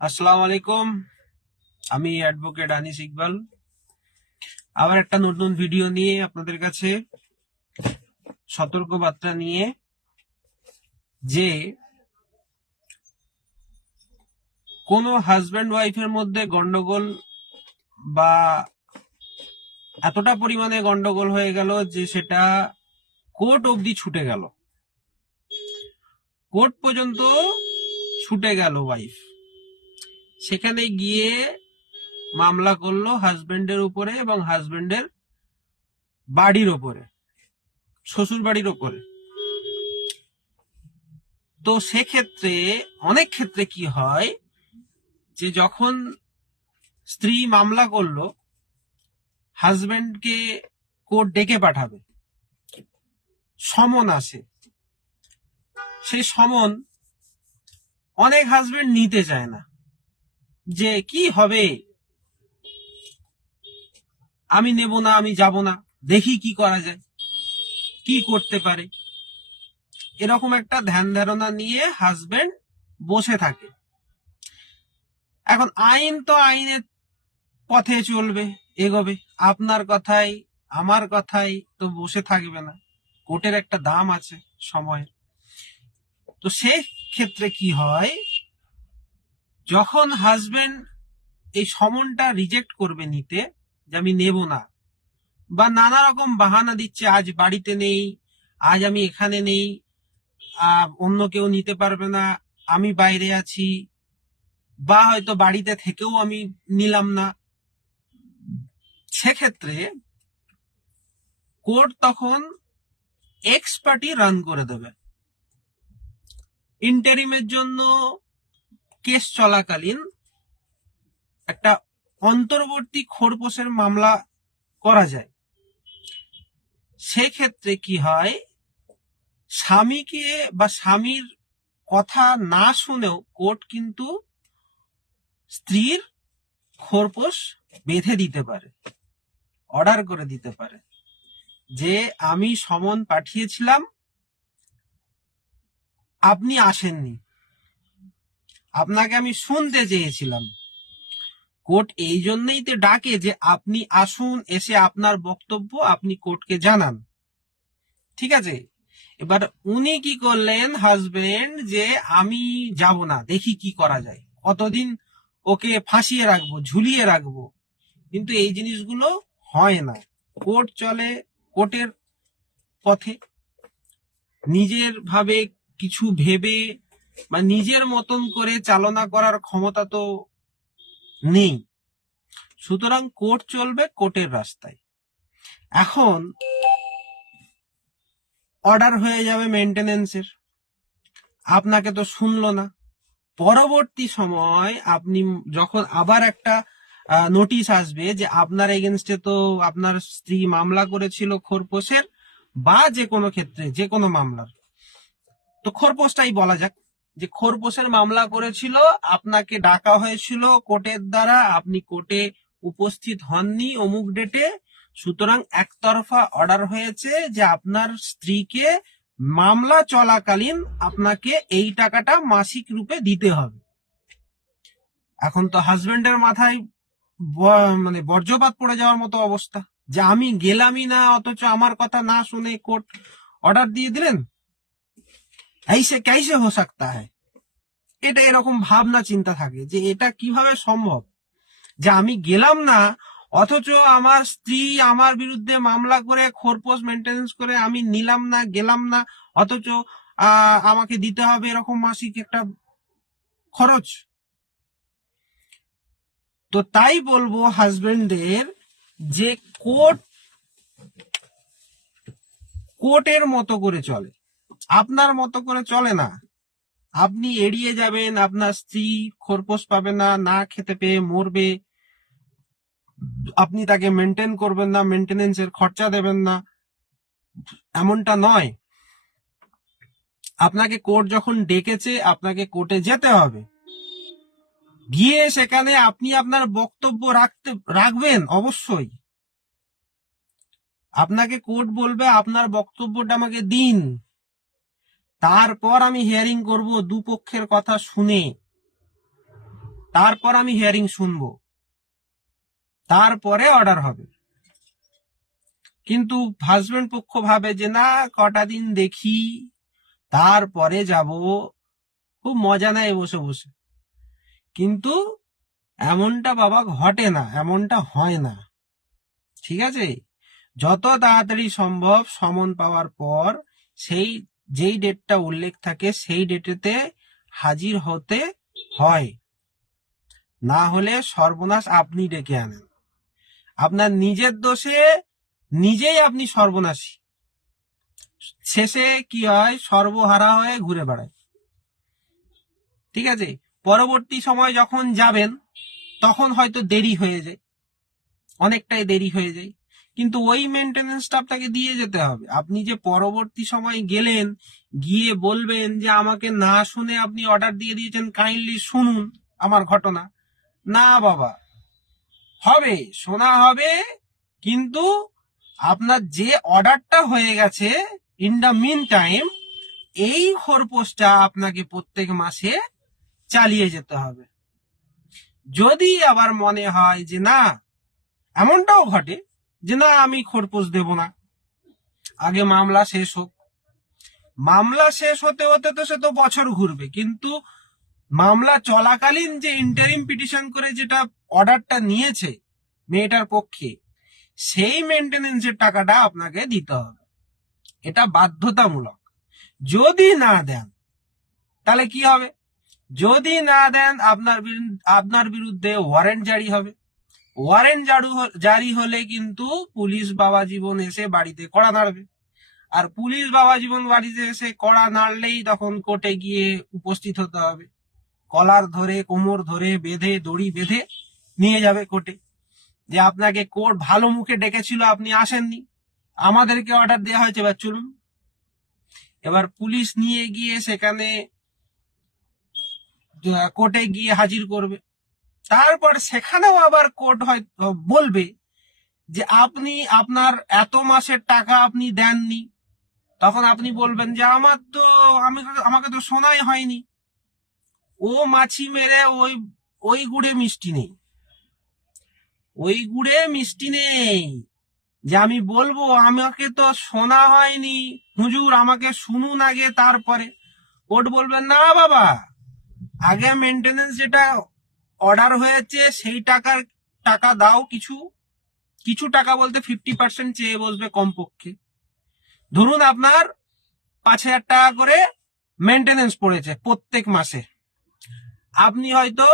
আসসালামু আলাইকুম। আমি অ্যাডভোকেট আনিস ইকবাল আবার একটা নতুন ভিডিও নিয়ে আপনাদের কাছে সতর্ক বার্তা নিয়ে যে কোনো হাজব্যান্ড ওয়াইফের মধ্যে গন্ডগোল বা এতটা পরিমাণে গন্ডগোল হয়ে গেল যে সেটা কোর্ট অবধি ছুটে গেল, কোর্ট পর্যন্ত ছুটে গেল ওয়াইফ, সেখানে গিয়ে মামলা করলো হাজব্যান্ডের উপরে এবং হাজব্যান্ডের বাড়ির ওপরে, শ্বশুর বাড়ির ওপরে। তো সেক্ষেত্রে অনেক ক্ষেত্রে কি হয় যে যখন স্ত্রী মামলা করলো, হাজবেন্ডকে কোর্ট ডেকে পাঠাবে, সমন আসে, সেই সমন অনেক হাজবেন্ড নিতে চায় না, যে কি হবে, আমি নেব না, আমি যাব না, দেখি কি করা যায়, কি করতে পারে, এরকম একটা ধ্যান ধারণা নিয়ে হাজবেন্ড বসে থাকে। এখন আইন তো আইনের পথে চলবে, এগোবে, আপনার কথাই আমার কথাই তো বসে থাকবে না, কোর্টের একটা দাম আছে সময়ের। তো সে ক্ষেত্রে কি হয়, যখন হাজবেন্ড এই সমনটা রিজেক্ট করবে নিতে, যে আমি নেব না, বা নানা রকম বাহানা দিচ্ছে, আজ বাড়িতে নেই, আজ আমি এখানে নেই, অন্য কেউ নিতে পারবে না, আমি বাইরে আছি, বা হয়তো বাড়িতে থেকেও আমি নিলাম না, সেক্ষেত্রে কোর্ট তখন এক্স পার্টি রান করে দেবে। ইন্টারিমের জন্য কেস চলাকালীন একটা অন্তর্বর্তী খোরপোশের মামলা করা যায়। সেক্ষেত্রে কি হয়, স্বামীকে বা স্বামীর কথা না শুনেও কোর্ট কিন্তু স্ত্রীর খোরপোশ বেঁধে দিতে পারে, অর্ডার করে দিতে পারে যে আমি সমন পাঠিয়েছিলাম, আপনি আসেননি, আপনাকে আমি শুনতে চেয়েছিলাম। কোর্ট এই জন্যই তো ডাকে যে আপনি আসুন, এসে আপনার বক্তব্য আপনি কোর্টকে জানান। ঠিক আছে, এবার উনি কি করলেন হাজবেন্ড, যে আমি যাব না, দেখি কি করা যায়, কতদিন ওকে ফাঁসিয়ে রাখবো, ঝুলিয়ে রাখবো। কিন্তু এই জিনিসগুলো হয় না, কোর্ট চলে কোর্টের পথে। নিজের ভাবে কিছু ভেবে বা নিজের মতন করে চালনা করার ক্ষমতা তো নেই, সুতরাং কোর্ট চলবে কোর্টের রাস্তায়। এখন অর্ডার হয়ে যাবে মেনটেনেন্সের, আপনাকে তো শুনলো না, পরবর্তী সময় আপনি যখন আবার একটা নোটিশ আসবে যে আপনার এগেনস্টে তো আপনার স্ত্রী মামলা করেছিল খোরপোশের, বা যে কোনো ক্ষেত্রে যে কোনো মামলার, তো খোরপোশটাই বলা যাক, যে খোরপোশের মামলা করেছিল, আপনাকে ডাকা হয়েছিল কোর্টের দ্বারা, আপনি কোর্টে উপস্থিত হননি অমুক ডেটে, সুতরাং একতরফা অর্ডার হয়েছে যে আপনার স্ত্রীকে মামলা চলাকালীন আপনাকে এই টাকাটা মাসিক রূপে দিতে হবে। এখন তো হাজবেন্ডের মাথায় মানে বর্জ্যপাত পড়ে যাওয়ার মতো অবস্থা, যে আমি গেলামই না, অথচ আমার কথা না শুনে কোর্ট অর্ডার দিয়ে দিলেন, ऐसे कैसे हो सकता है। এটা এরকম ভাবনা চিন্তা থাকে যে এটা কিভাবে সম্ভব, যে আমি গেলাম না, অথচ আমার স্ত্রী আমার বিরুদ্ধে মামলা করে খোরপোশ মেনটেনেন্স করে আমি নিলাম না, গেলাম না, অথচ আমাকে দিতে হবে এরকম মাসিক একটা খরচ। তো তাই বলবো হাজবেন্ডদের, যে কোর্ট কোর্টের মতো করে চলে, আপনার মতো করে চলে না। আপনি এড়িয়ে যাবেন, আপনার স্ত্রী খোরপোশ পাবে না, না খেতে পেয়ে মরবে, আপনি তাকে মেনটেন করবেন না, মেনটেনেন্সের খরচা দেবেন না, এমনটা নয়। আপনাকে কোর্ট যখন ডেকেছে, আপনাকে কোর্টে যেতে হবে, গিয়ে সেখানে আপনি আপনার বক্তব্য রাখবেন অবশ্যই। আপনাকে কোর্ট বলবে আপনার বক্তব্যটা আমাকে দিন, তারপর আমি হিয়ারিং করব দুপক্ষের কথা শুনে। তারপর আমি হিয়ারিং শুনবো, তারপরে অর্ডার হবে। কিন্তু হাজবেন্ড পক্ষ ভাবে যে না, কটা দিন দেখি, তারপরে যাব, খুব মজা নেয় বসে বসে। কিন্তু এমনটা বাবা ঘটে না, এমনটা হয় না। ঠিক আছে, যত তাড়াতাড়ি সম্ভব সমন পাওয়ার পর সেই যেই ডেটটা উল্লেখ থাকে সেই ডেটেতে হাজির হতে হয়, না হলে সর্বনাশ আপনি ডেকে আনেন। আপনার নিজের দোষে নিজেই আপনি সর্বনাশী, শেষে কি হয়, সর্বহারা হয়ে ঘুরে বেড়ায়। ঠিক আছে, পরবর্তী সময় যখন যাবেন তখন হয়তো দেরি হয়ে যায়, অনেকটাই দেরি হয়ে যায়, কিন্তু ওই মেনটেনেন্সটা আপনাকে দিয়ে যেতে হবে। আপনি যে পরবর্তী সময় গেলেন, গিয়ে বলবেন যে আমাকে না শুনে আপনি অর্ডার দিয়ে দিয়েছেন, কাইন্ডলি শুনুন আমার ঘটনা, না বাবা, হবে, শোনা হবে, কিন্তু আপনার যে অর্ডারটা হয়ে গেছে ইন দ্য মিন টাইম, এই খরপোশটা আপনাকে প্রত্যেক মাসে চালিয়ে যেতে হবে। যদি আবার মনে হয় যে না, এমনটাও ঘটে যে না আমি খরপোশ দেব না, আগে মামলা শেষ হোক, মামলা শেষ হতে হতে তো সে তো বছর ঘুরবে, কিন্তু মামলা চলাকালীন যে ইন্টারিম পিটিশন করে যেটা অর্ডারটা নিয়েছে মেয়েটার পক্ষে, সেই মেনটেনেন্সের টাকাটা আপনাকে দিতে হবে, এটা বাধ্যতামূলক। যদি না দেন তাহলে কি হবে? যদি না দেন আপনার বিরুদ্ধে ওয়ারেন্ট জারি হবে। ওয়ারেন্ট জারি হলে কিন্তু পুলিশ বাবা জীবন এসে বাড়িতে কড়া নাড়বে, আর পুলিশ বাবা জীবন বাড়িতে এসে কড়া নাড়লেই তখন কোর্টে গিয়ে উপস্থিত হতে হবে, কলার ধরে কোমর ধরে বেঁধে দড়ি বেঁধে নিয়ে যাবে কোর্টে, যে আপনাকে কোর্ট ভালো মুখে ডেকেছিল, আপনি আসেননি, আমাদেরকে অর্ডার দেওয়া হয়েছে, এবার চলুন। এবার পুলিশ নিয়ে গিয়ে সেখানে কোর্টে গিয়ে হাজির করবে, তারপর সেখানেও আবার কোর্ট হয়তো বলবে যে আপনি আপনার এত মাসের টাকা আপনি দেননি। তখন আপনি বলবেন যে আমাকে তো শোনাই হয়নি। ও মাছি মেরে ওই গুড়ে মিষ্টি নেই, ওই গুড়ে মিষ্টি নেই যে আমি বলবো আমাকে তো শোনা হয়নি, হুজুর আমাকে শুনুন আগে তারপরে। কোর্ট বলবেন না বাবা, আগে মেনটেনেন্স যেটা অর্ডার হয়েছে সেই টাকা দাও, কিছু টাকা বলতে 50% চেয়ে বসবে কমপক্ষে। ধরুন আপনার 5,000 টাকা করে মেনটেনেন্স পড়েছে প্রত্যেক মাসে, আপনি হয়তো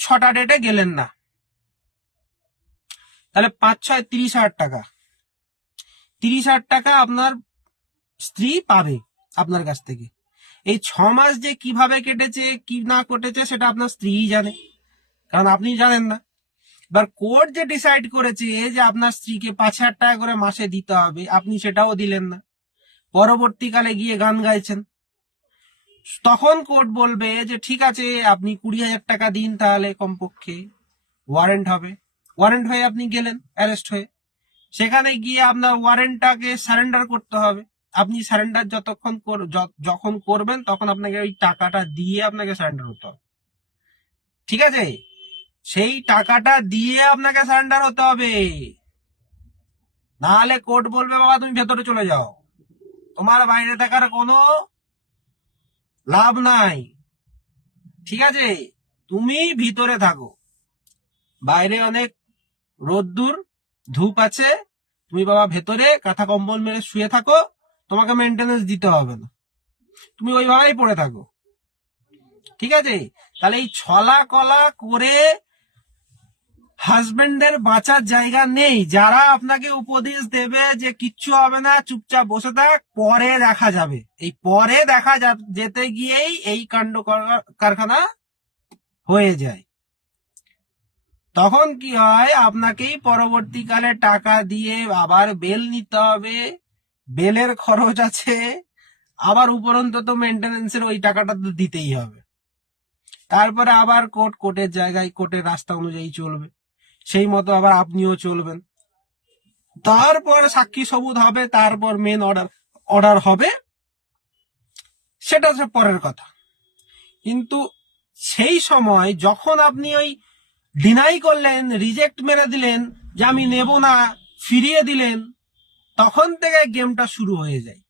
6টা ডেটে গেলেন না, তাহলে 5 6 30,000 টাকা, 30,000 টাকা আপনার স্ত্রী পাবে আপনার কাছ থেকে। এই 6 মাস যে কিভাবে কেটেছে কি না কেটেছে সেটা আপনার স্ত্রীই জানে, কারণ আপনি জানেন না। এবার কোর্ট যে ডিসাইড করেছে যে আপনার স্ত্রীকে 5,000 টাকা করে মাসে দিতে হবে, আপনি সেটাও দিলেন না, পরবর্তীকালে গিয়ে গান গাইছেন, তখন কোর্ট বলবে যে ঠিক আছে আপনি 20,000 টাকা দিন, তাহলে কমপক্ষে ওয়ারেন্ট হবে। ওয়ারেন্ট হয়ে আপনি গেলেন অ্যারেস্ট হয়ে, সেখানে গিয়ে আপনার ওয়ারেন্টটাকে সারেন্ডার করতে হবে। আপনি সারেন্ডার যখন করবেন তখন আপনাকে ওই টাকাটা দিয়ে আপনাকে সারেন্ডার হতে হবে। ঠিক আছে, সেই টাকাটা দিয়ে আপনাকে সারেন্ডার হতে হবে, নাহলে কোর্ট বলবে বাবা তুমি ভেতরে চলে যাও, তোমার বাইরে থাকার কোনো লাভ নাই। ঠিক আছে, তুমি ভিতরে থাকো, বাইরে অনেক রোদ্দুর ধূপ আছে, তুমি বাবা ভেতরে কাঁথা কম্বল মেরে শুয়ে থাকো, তোমাকে মেনটেনেন্স দিতে হবে না, তুমি ওইভাবেই পড়ে থাকো। ঠিক আছে, তাহলে এই ছলা কলা করে হাজবেন্ডের বাঁচার জায়গা নেই। যারা আপনাকে উপদেশ দেবে যে কিচ্ছু হবে না, চুপচাপ বসে থাক, পরে দেখা যাবে, এই পরে দেখা যেতে গিয়েই এই কাণ্ড কারখানা হয়ে যায়। তখন কি হয়, আপনাকেই পরবর্তীকালে টাকা দিয়ে আবার বেল নিতে হবে, বেলের খরচ আছে, আবার উপরন্ত তো মেনটেনেন্সের ওই টাকাটা তো দিতেই হবে। তারপরে আবার কোর্টের জায়গায় কোর্টের রাস্তা অনুযায়ী চলবে, সেই মতো আবার আপনিও চলবেন, তারপর সাক্ষী সবুত হবে, তারপর মেন অর্ডার হবে, সেটা হচ্ছে পরের কথা। কিন্তু সেই সময় যখন আপনি ওই ডিনাই করলেন, রিজেক্ট মেরে দিলেন যে আমি নেব না, ফিরিয়ে দিলেন, তখন থেকে গেমটা শুরু হয়ে যায়।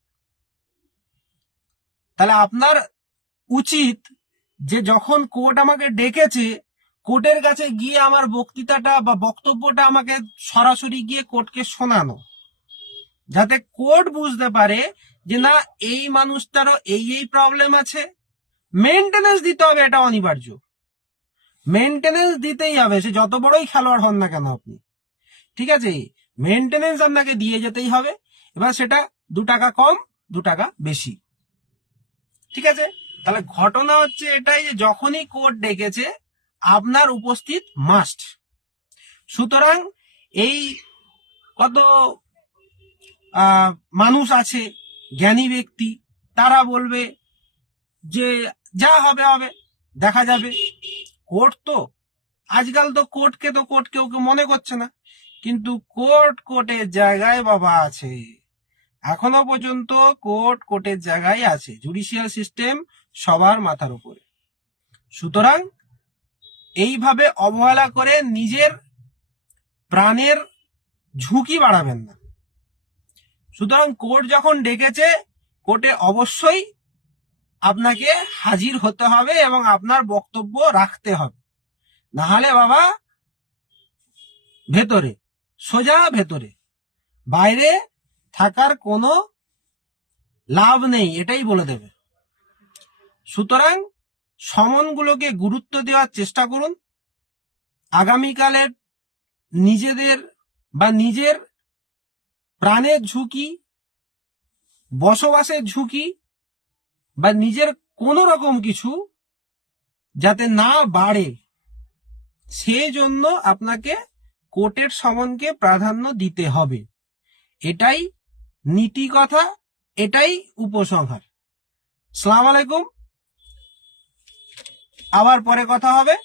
তাহলে আপনার উচিত যে যখন কোর্ট আমাকে ডেকেছে, কোর্টের কাছে গিয়ে আমার বক্তৃতাটা বা বক্তব্যটা আমাকে সরাসরি গিয়ে কোর্টকে শোনানো, যাতে কোর্ট বুঝতে পারে যে না, এই মানুষটারও এই প্রবলেম আছে, মেনটেনেন্স দিতে হবে, এটা অনিবার্য, মেনটেনেন্স দিতেই হবে, সে যত বড়ই খেলোয়াড় হন না কেন আপনি, ঠিক আছে, মেনটেনেন্স আপনাকে দিয়ে যেতেই হবে। এবার সেটা 2 টাকা কম 2 টাকা বেশি, ঠিক আছে। তাহলে ঘটনা হচ্ছে এটাই যে যখনই কোর্ট ডেকেছে আপনার উপস্থিত মাস্ট। সুতরাং এই কত মানুষ আছে জ্ঞানী ব্যক্তি, তারা বলবে যে যা হবে হবে, দেখা যাবে। কোর্ট তো আজকাল তো কোর্ট কেউ মনে করছে না, কিন্তু কোর্টের জায়গায় বাবা আছে, এখনো পর্যন্ত কোর্টের জায়গায় আছে, জুডিশিয়াল সিস্টেম সবার মাথার উপরে। সুতরাং এইভাবে অবহেলা করে নিজের প্রাণের ঝুঁকি বাড়াবেন না। সুতরাং কোর্ট যখন ডেকেছে, কোর্টে অবশ্যই আপনাকে হাজির হতে হবে এবং আপনার বক্তব্য রাখতে হবে, না হলে বাবা ভেতরে, সোজা ভেতরে, বাইরে থাকার কোনো লাভ নেই, এটাই বলে দেবে। সুতরাং সমনগুলোকে গুরুত্ব দেওয়ার চেষ্টা করুন। আগামীকালের নিজেদের বা নিজের প্রাণের ঝুঁকি, বসবাসের ঝুঁকি বা নিজের কোনো রকম কিছু যাতে না বাড়ে, সেজন্য আপনাকে কোর্টের সমনকে প্রাধান্য দিতে হবে। এটাই নীতি কথা, এটাই উপসংহার। আসসালামু আলাইকুম, আবার পরে কথা হবে।